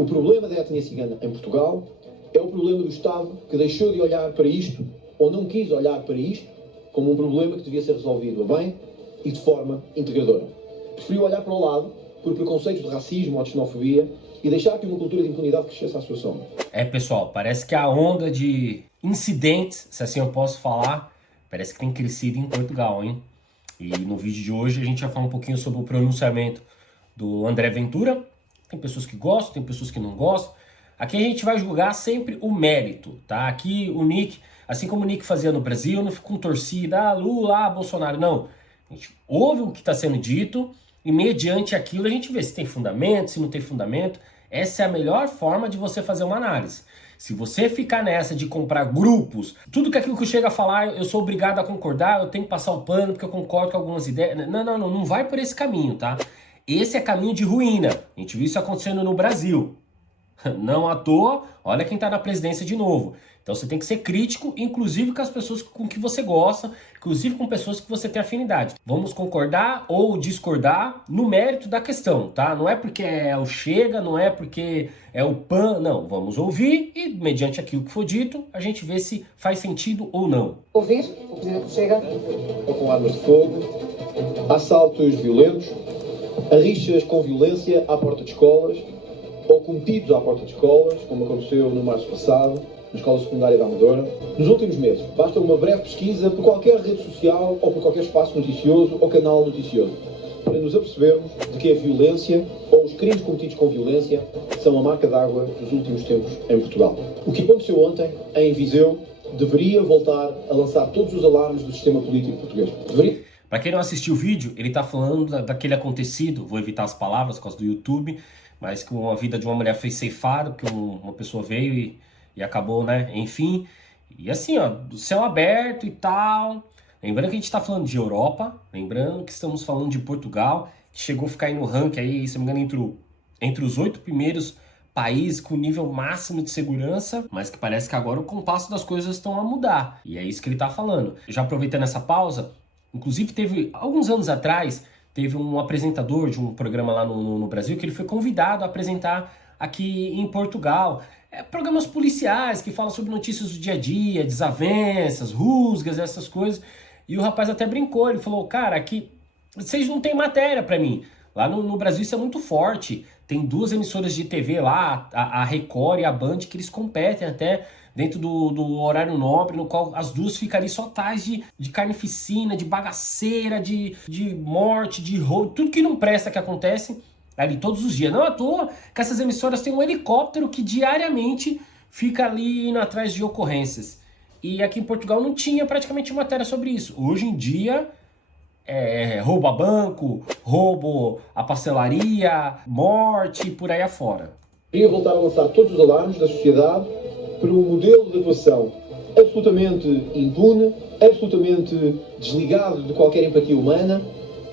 O problema da etnia cigana em Portugal é o problema do Estado que deixou de olhar para isto, ou não quis olhar para isto, como um problema que devia ser resolvido a bem e de forma integradora. Preferiu olhar para o lado, por preconceitos de racismo ou de xenofobia, e deixar que uma cultura de impunidade crescesse à sua sombra. Pessoal, parece que a onda de incidentes, se assim eu posso falar, parece que tem crescido em Portugal, hein? E no vídeo de hoje a gente vai falar um pouquinho sobre o pronunciamento do André Ventura. Tem pessoas que gostam, tem pessoas que não gostam. Aqui a gente vai julgar sempre o mérito, tá? Aqui o Nick, assim como o Nick fazia no Brasil, não fica com torcida, Lula, Bolsonaro, não. A gente ouve o que está sendo dito e mediante aquilo a gente vê se tem fundamento, se não tem fundamento. Essa é a melhor forma de você fazer uma análise. Se você ficar nessa de comprar grupos, tudo que aquilo que chega a falar, eu sou obrigado a concordar, eu tenho que passar o pano porque eu concordo com algumas ideias. Não vai por esse caminho, tá? Esse é caminho de ruína. A gente viu isso acontecendo no Brasil. Não à toa, olha quem tá na presidência de novo. Então você tem que ser crítico, inclusive com as pessoas com que você gosta, inclusive com pessoas que você tem afinidade. Vamos concordar ou discordar no mérito da questão, tá? Não é porque é o Chega, não é porque é o PAN, não. Vamos ouvir e, mediante aquilo que for dito, a gente vê se faz sentido ou não. Ouvir o presidente do Chega. Ou com armas de fogo, assaltos violentos, rixas com violência à porta de escolas, ou cometidos à porta de escolas, como aconteceu no março passado, na Escola Secundária da Amadora. Nos últimos meses, basta uma breve pesquisa por qualquer rede social ou por qualquer espaço noticioso ou canal noticioso para nos apercebermos de que a violência ou os crimes cometidos com violência são a marca d'água dos últimos tempos em Portugal. O que aconteceu ontem, em Viseu, deveria voltar a lançar todos os alarmes do sistema político português. Deveria. Para quem não assistiu o vídeo, ele tá falando daquele acontecido, vou evitar as palavras por causa do YouTube, mas que a vida de uma mulher foi ceifada, porque uma pessoa veio e acabou, né? Enfim, e assim, ó, do céu aberto e tal. Lembrando que a gente tá falando de Europa, lembrando que estamos falando de Portugal, que chegou a ficar aí no ranking aí, se não me engano, entre os 8 primeiros países com nível máximo de segurança, mas que parece que agora o compasso das coisas estão a mudar. E é isso que ele tá falando. Já aproveitando essa pausa, inclusive teve, alguns anos atrás, teve um apresentador de um programa lá no Brasil que ele foi convidado a apresentar aqui em Portugal. Programas policiais que falam sobre notícias do dia a dia, desavenças, rusgas, essas coisas. E o rapaz até brincou, ele falou, cara, aqui vocês não têm matéria pra mim. Lá no Brasil isso é muito forte. Tem 2 emissoras de TV lá, a Record e a Band, que eles competem até dentro do horário nobre, no qual as duas ficam ali só atrás de carnificina, de bagaceira, de morte, de roubo, tudo que não presta que acontece ali todos os dias. Não à toa que essas emissoras têm um helicóptero que diariamente fica ali indo atrás de ocorrências. E aqui em Portugal não tinha praticamente matéria sobre isso. Hoje em dia roubo a banco, roubo a pastelaria, morte e por aí afora. Queria voltar a lançar todos os alarmes da sociedade para um modelo de atuação absolutamente impune, absolutamente desligado de qualquer empatia humana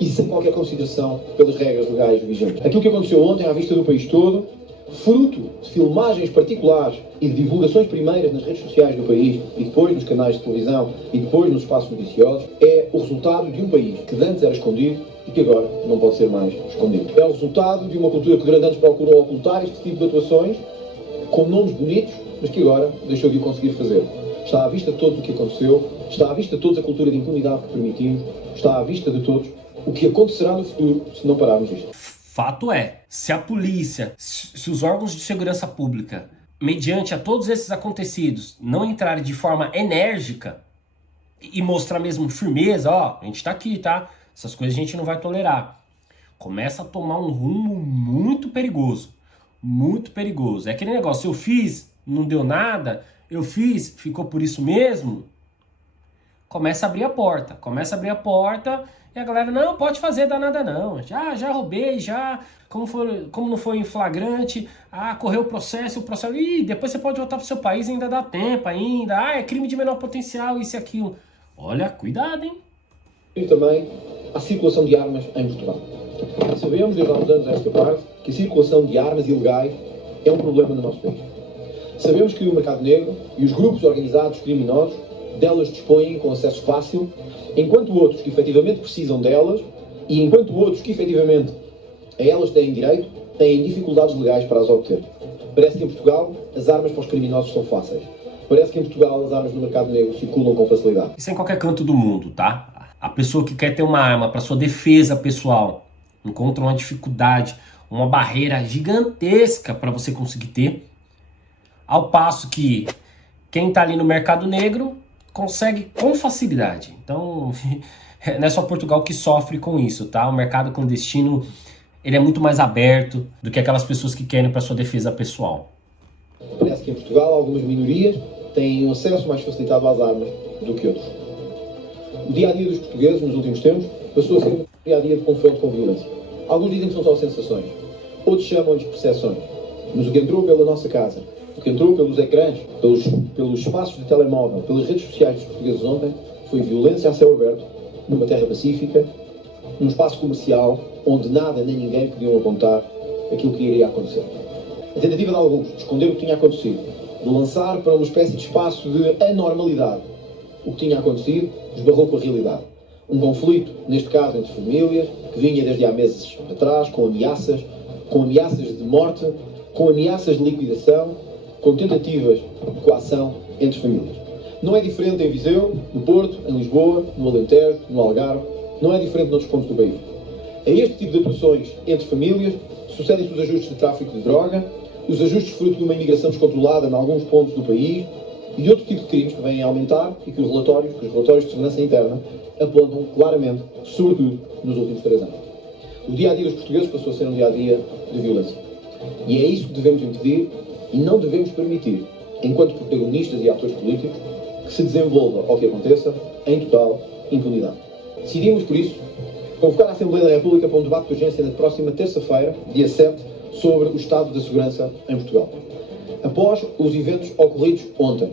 e sem qualquer consideração pelas regras legais vigentes. Aquilo que aconteceu ontem à vista do país todo, fruto de filmagens particulares e de divulgações primeiras nas redes sociais do país e depois nos canais de televisão e depois nos espaços noticiosos, é o resultado de um país que antes era escondido e que agora não pode ser mais escondido. É o resultado de uma cultura que durante anos procurou ocultar este tipo de atuações com nomes bonitos, mas que agora deixou de o conseguir fazer. Está à vista de todos o que aconteceu, está à vista de todos a cultura de impunidade que permitimos, está à vista de todos o que acontecerá no futuro se não pararmos isto. Fato é, se a polícia, se os órgãos de segurança pública, mediante a todos esses acontecidos, não entrarem de forma enérgica e mostrar mesmo firmeza, ó, a gente tá aqui, tá? Essas coisas a gente não vai tolerar. Começa a tomar um rumo muito perigoso. Muito perigoso. É aquele negócio, eu fiz, não deu nada, eu fiz, ficou por isso mesmo. Começa a abrir a porta. Começa a abrir a porta e a galera, não, pode fazer, dá nada não. Já roubei, já, como não foi em flagrante, correu o processo, ih, depois você pode voltar pro seu país, ainda dá tempo ainda, é crime de menor potencial, isso e aquilo. Olha, cuidado, hein? E também a circulação de armas em Portugal. Sabemos desde há uns anos a esta parte que a circulação de armas ilegais é um problema no nosso país. Sabemos que o mercado negro e os grupos organizados criminosos delas dispõem com acesso fácil, enquanto outros que efetivamente precisam delas e enquanto outros que efetivamente a elas têm direito, têm dificuldades legais para as obter. Parece que em Portugal as armas para os criminosos são fáceis. Parece que em Portugal as armas no mercado negro circulam com facilidade. Isso é em qualquer canto do mundo, tá? A pessoa que quer ter uma arma para sua defesa pessoal encontra uma dificuldade, uma barreira gigantesca para você conseguir ter, ao passo que quem está ali no mercado negro consegue com facilidade. Então, não é só Portugal que sofre com isso, tá? O mercado clandestino, ele é muito mais aberto do que aquelas pessoas que querem para sua defesa pessoal. Parece que em Portugal algumas minorias têm um acesso mais facilitado às armas do que outros. O dia-a-dia dos portugueses, nos últimos tempos, passou a ser um dia-a-dia de confronto com violência. Alguns dizem que são só sensações, outros chamam-lhes percepções. Mas o que entrou pela nossa casa, o que entrou pelos ecrãs, pelos espaços de telemóvel, pelas redes sociais dos portugueses ontem, foi violência a céu aberto, numa terra pacífica, num espaço comercial, onde nada nem ninguém podiam apontar aquilo que iria acontecer. A tentativa de alguns de esconder o que tinha acontecido, de lançar para uma espécie de espaço de anormalidade o que tinha acontecido, esbarrou com a realidade. Um conflito, neste caso entre famílias, que vinha desde há meses atrás, com ameaças de morte, com ameaças de liquidação, com tentativas de coação entre famílias. Não é diferente em Viseu, no Porto, em Lisboa, no Alentejo, no Algarve, não é diferente noutros pontos do país. A este tipo de atuações entre famílias sucedem-se os ajustes de tráfico de droga, os ajustes fruto de uma imigração descontrolada em alguns pontos do país e de outro tipo de crimes que vêm a aumentar e que os relatórios de segurança interna apontam claramente, sobretudo nos últimos 3 anos. O dia-a-dia dos portugueses passou a ser um dia-a-dia de violência. E é isso que devemos impedir e não devemos permitir, enquanto protagonistas e atores políticos, que se desenvolva ou que aconteça em total impunidade. Decidimos, por isso, convocar a Assembleia da República para um debate de urgência na próxima terça-feira, dia 7, sobre o estado da segurança em Portugal. Após os eventos ocorridos ontem,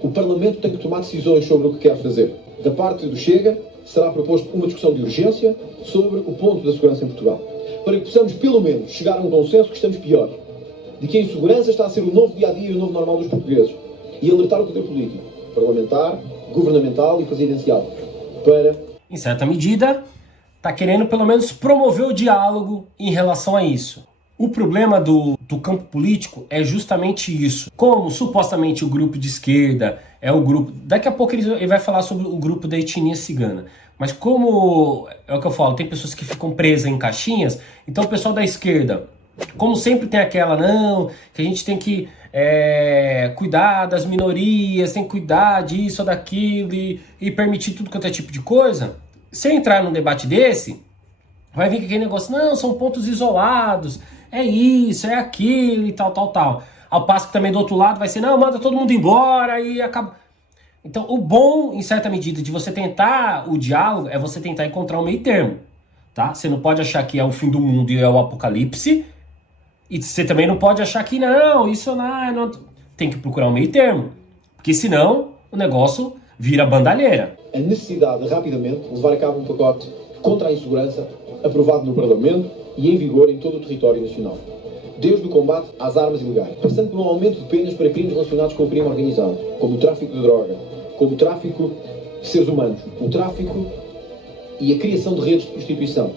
o Parlamento tem que tomar decisões sobre o que quer fazer. Da parte do Chega, será proposto uma discussão de urgência sobre o ponto da segurança em Portugal, para que possamos, pelo menos, chegar a um consenso que estamos piores, de que a insegurança está a ser o novo dia-a-dia e o novo normal dos portugueses, e alertar o poder político, parlamentar, governamental e presidencial, para... Em certa medida, está querendo pelo menos promover o diálogo em relação a isso. O problema do campo político é justamente isso. Como supostamente o grupo de esquerda é o grupo... Daqui a pouco ele vai falar sobre o grupo da etnia cigana. Mas como é o que eu falo, tem pessoas que ficam presas em caixinhas, então o pessoal da esquerda, como sempre tem aquela, não, que a gente tem que cuidar das minorias, tem que cuidar disso ou daquilo e permitir tudo quanto é tipo de coisa. Se eu entrar num debate desse, vai vir aquele negócio, não, são pontos isolados, é isso, é aquilo e tal. Ao passo que também do outro lado vai ser, não, manda todo mundo embora e acaba... Então, o bom, em certa medida, de você tentar o diálogo é você tentar encontrar um meio termo, tá? Você não pode achar que é o fim do mundo e é o apocalipse, e você também não pode achar que não, isso não... Tem que procurar um meio termo, porque senão o negócio vira bandalheira. A necessidade de rapidamente levar a cabo um pacote contra a insegurança aprovado no Parlamento e em vigor em todo o território nacional. Desde o combate às armas ilegais, passando por um aumento de penas para crimes relacionados com o crime organizado, como o tráfico de droga, como o tráfico de seres humanos, o tráfico e a criação de redes de prostituição.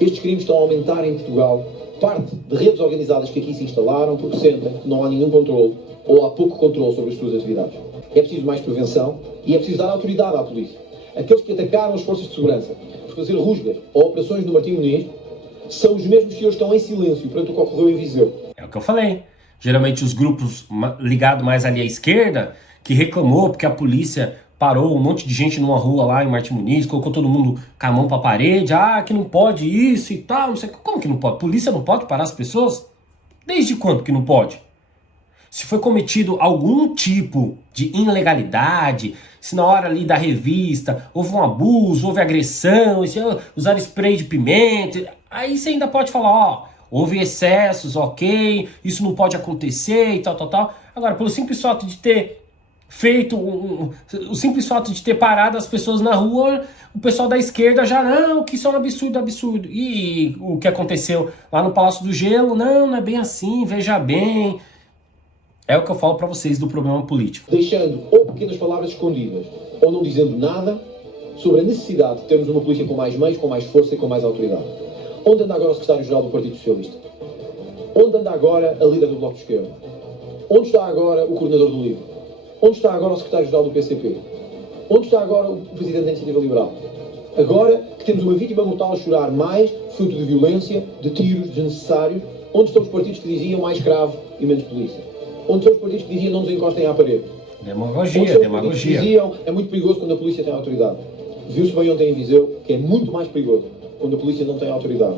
Estes crimes estão a aumentar em Portugal, parte de redes organizadas que aqui se instalaram porque sentem que não há nenhum controle ou há pouco controle sobre as suas atividades. É preciso mais prevenção e é preciso dar autoridade à polícia. Aqueles que atacaram as forças de segurança por fazer rusgas ou operações no Martim Muniz são os mesmos que hoje estão em silêncio perante o que ocorreu em Viseu. É o que eu falei. Geralmente os grupos ligados mais ali à esquerda, que reclamou porque a polícia parou um monte de gente numa rua lá em Martim Muniz, colocou todo mundo com a mão pra parede, que não pode isso e tal, não sei. Como que não pode? Polícia não pode parar as pessoas? Desde quando que não pode? Se foi cometido algum tipo de ilegalidade, se na hora ali da revista houve um abuso, houve agressão, se usar spray de pimenta, aí você ainda pode falar, houve excessos, ok, isso não pode acontecer e tal. Agora, pelo simples fato de ter feito, o simples fato de ter parado as pessoas na rua, o pessoal da esquerda já, não, que isso é um absurdo. E o que aconteceu lá no Palácio do Gelo, não é bem assim, veja bem. É o que eu falo para vocês do problema político. Deixando ou pequenas palavras escondidas, ou não dizendo nada sobre a necessidade de termos uma polícia com mais meios, com mais força e com mais autoridade. Onde anda agora o secretário-geral do Partido Socialista? Onde anda agora a líder do Bloco de Esquerda? Onde está agora o coordenador do LIVRE? Onde está agora o secretário-geral do PCP? Onde está agora o presidente da Iniciativa Liberal? Agora que temos uma vítima mortal a chorar mais, fruto de violência, de tiros desnecessários, onde estão os partidos que diziam mais escravo e menos polícia? Onde estão os partidos que diziam não nos encostem à parede? Demagogia, demagogia. Que diziam é muito perigoso quando a polícia tem autoridade. Viu-se bem ontem em Viseu que é muito mais perigoso quando a polícia não tem autoridade.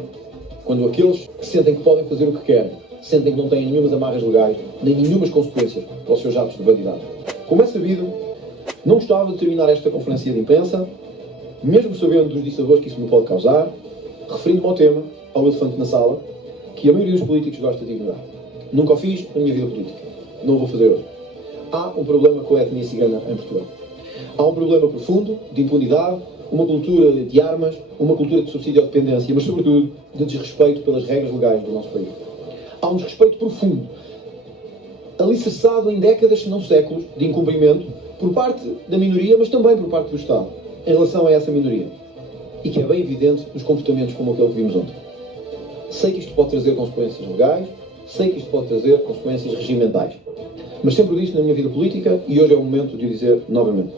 Quando aqueles que sentem que podem fazer o que querem, sentem que não têm nenhumas amarras legais, nem nenhumas consequências para os seus atos de bandidagem. Como é sabido, não gostava de terminar esta conferência de imprensa, mesmo sabendo dos dissabores que isso me pode causar, referindo-me ao tema, ao elefante na sala, que a maioria dos políticos gosta de ignorar. Nunca o fiz na minha vida política. Não o vou fazer hoje. Há um problema com a etnia cigana em Portugal. Há um problema profundo de impunidade, uma cultura de armas, uma cultura de subsídio-dependência, mas sobretudo de desrespeito pelas regras legais do nosso país. Há um desrespeito profundo, alicerçado em décadas, se não séculos, de incumprimento por parte da minoria, mas também por parte do Estado, em relação a essa minoria. E que é bem evidente nos comportamentos como aquele que vimos ontem. Sei que isto pode trazer consequências legais, sei que isto pode trazer consequências regimentais. Mas sempre o disse na minha vida política e hoje é o momento de o dizer novamente.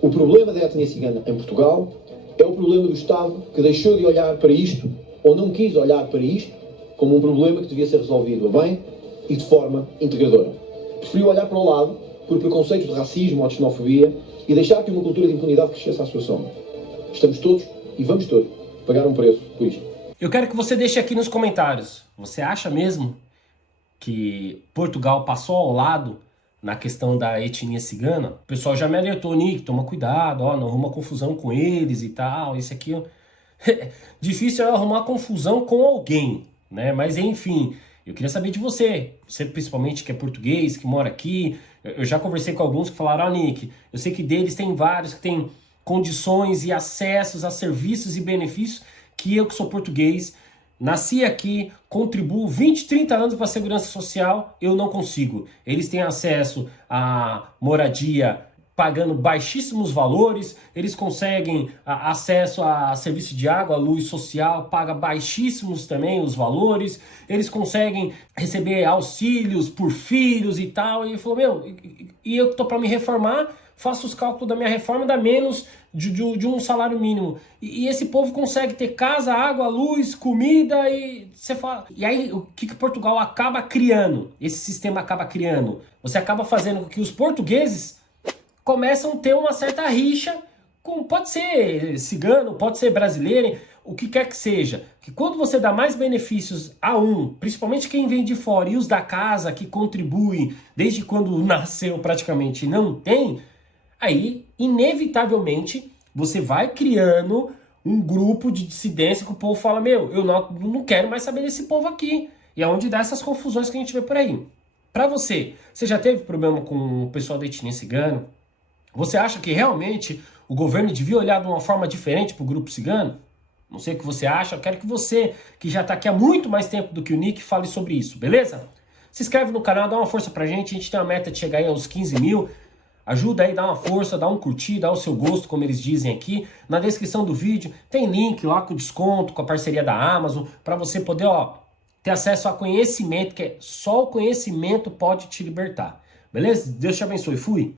O problema da etnia cigana em Portugal é o problema do Estado que deixou de olhar para isto, ou não quis olhar para isto, como um problema que devia ser resolvido a bem e de forma integradora. Preferiu olhar para o lado, por preconceitos de racismo ou de xenofobia, e deixar que uma cultura de impunidade crescesse à sua sombra. Estamos todos, e vamos todos, pagar um preço por isto. Eu quero que você deixe aqui nos comentários. Você acha mesmo que Portugal passou ao lado na questão da etnia cigana? O pessoal já me alertou, Nick, toma cuidado, ó, não arruma confusão com eles e tal, isso aqui. Difícil é arrumar confusão com alguém, né? Mas enfim, eu queria saber de você. Você principalmente que é português, que mora aqui. Eu já conversei com alguns que falaram, ó, Nick, eu sei que deles tem vários que têm condições e acessos a serviços e benefícios que eu que sou português, nasci aqui, contribuo 20, 30 anos para a segurança social, eu não consigo. Eles têm acesso a moradia pagando baixíssimos valores, eles conseguem acesso a serviço de água, luz social, paga baixíssimos também os valores, eles conseguem receber auxílios por filhos e tal. E ele falou, meu, e eu tô para me reformar, faço os cálculos da minha reforma, dá menos de um salário mínimo. E esse povo consegue ter casa, água, luz, comida e você fala... E aí, o que Portugal acaba criando? Esse sistema acaba criando. Você acaba fazendo com que os portugueses começam a ter uma certa rixa com... Pode ser cigano, pode ser brasileiro, o que quer que seja. Que quando você dá mais benefícios a um, principalmente quem vem de fora, e os da casa que contribuem desde quando nasceu praticamente não tem... Aí, inevitavelmente, você vai criando um grupo de dissidência que o povo fala, meu, eu não quero mais saber desse povo aqui. E é onde dá essas confusões que a gente vê por aí. Pra você já teve problema com o pessoal da etnia cigana? Você acha que realmente o governo devia olhar de uma forma diferente pro grupo cigano? Não sei o que você acha, eu quero que você, que já tá aqui há muito mais tempo do que o Nick, fale sobre isso, beleza? Se inscreve no canal, dá uma força pra gente, a gente tem uma meta de chegar aí aos 15 mil. Ajuda aí, dá uma força, dá um curtir, dá o seu gosto, como eles dizem aqui. Na descrição do vídeo tem link lá com desconto, com a parceria da Amazon, para você poder, ó, ter acesso a conhecimento, que só o conhecimento pode te libertar. Beleza? Deus te abençoe. Fui!